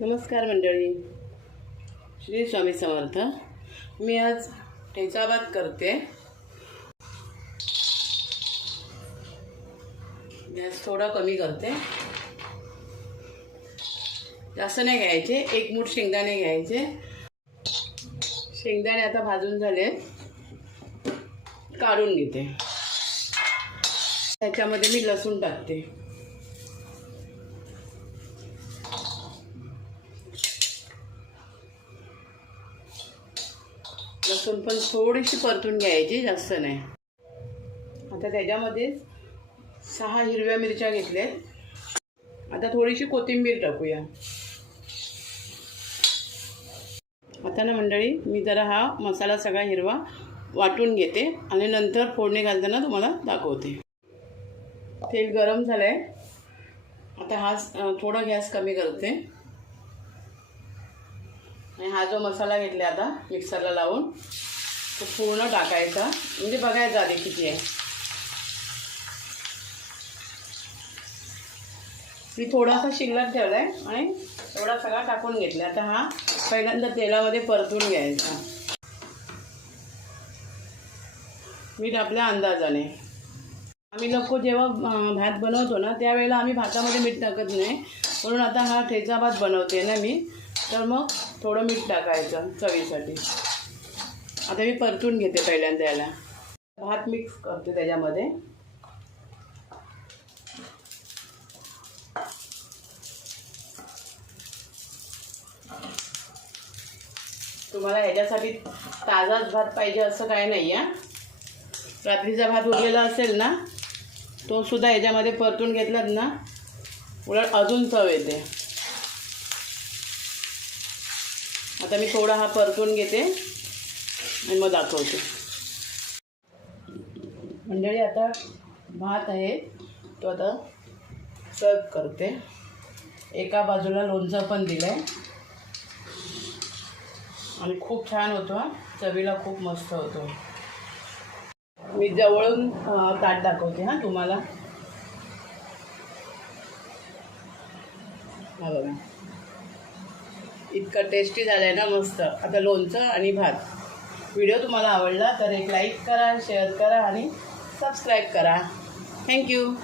नमस्कार मंडळी, श्री स्वामी समर्थ। मी आज ठेचा भात करते। गॅस थोडा कमी करते, जास्त नाही घ्यायचे। एक मूठ शेंगदाणे घ्यायचे। शेंगदाणे आता भाजून झाले, काढून घेते। त्याच्यामध्ये मी लसूण टाकते। लसूण पण थोडीशी परतून घ्यायची, जास्त नाही। आता त्याच्यामध्ये 6 हिरव्या मिरच्या घेतल्यात। आता थोडीशी कोथिंबीर टाकूया। आता ना मंडळी, मी जरा हा मसाला सगळा हिरवा वाटून घेते आणि नंतर फोडणी घालताना तुम्हाला दाखवते। तेल गरम झालंय। आता हा थोडा गॅस कमी करते आणि हा जो मसाला घेतला आता मिक्सरला लावून तो पूर्ण टाकायचा, म्हणजे बघायचा आधी किती आहे। मी थोडासा शिल्लक ठेवलाय आणि एवढा सगळा टाकून घेतला। आता हा पहिल्यांदा तेलामध्ये परतून घ्यायचा, मीठ आपल्या अंदाजाने। आम्ही लोक जेव्हा भात बनवतो ना, त्यावेळेला आम्ही भातामध्ये मीठ टाकत नाही, म्हणून आता हा ठेचा भात बनवते ना मी, तर मग थोडं मीठ टाकायचं चवीसाठी। आता मी परतून घेते पहिल्यांदा याला। भात मिक्स करते त्याच्यामध्ये। तुम्हाला ह्याच्यासाठी ताजाच भात पाहिजे असं काही नाही आहे। रात्रीचा भात उरलेला असेल ना, तो सुद्धा ह्याच्यामध्ये परतून घेतलात ना, उलट अजून चव येते। आता मी थोडा हा परतून घेते आणि मग दाखवते। मंडळी, आता भात आहे तो आता सर्व करते। एका बाजूला लोणचं पण दिलं आहे आणि खूप छान होतो, चवीला खूप मस्त होतो। मी जवळून ताट दाखवते हां तुम्हाला। हा बघा, इतकं टेस्टी झालं आहे ना, मस्त। आता लोणचं आणि भात। व्हिडिओ तुम्हाला आवडला तर एक लाईक करा, शेअर करा आणि सबस्क्राईब करा। थँक्यू।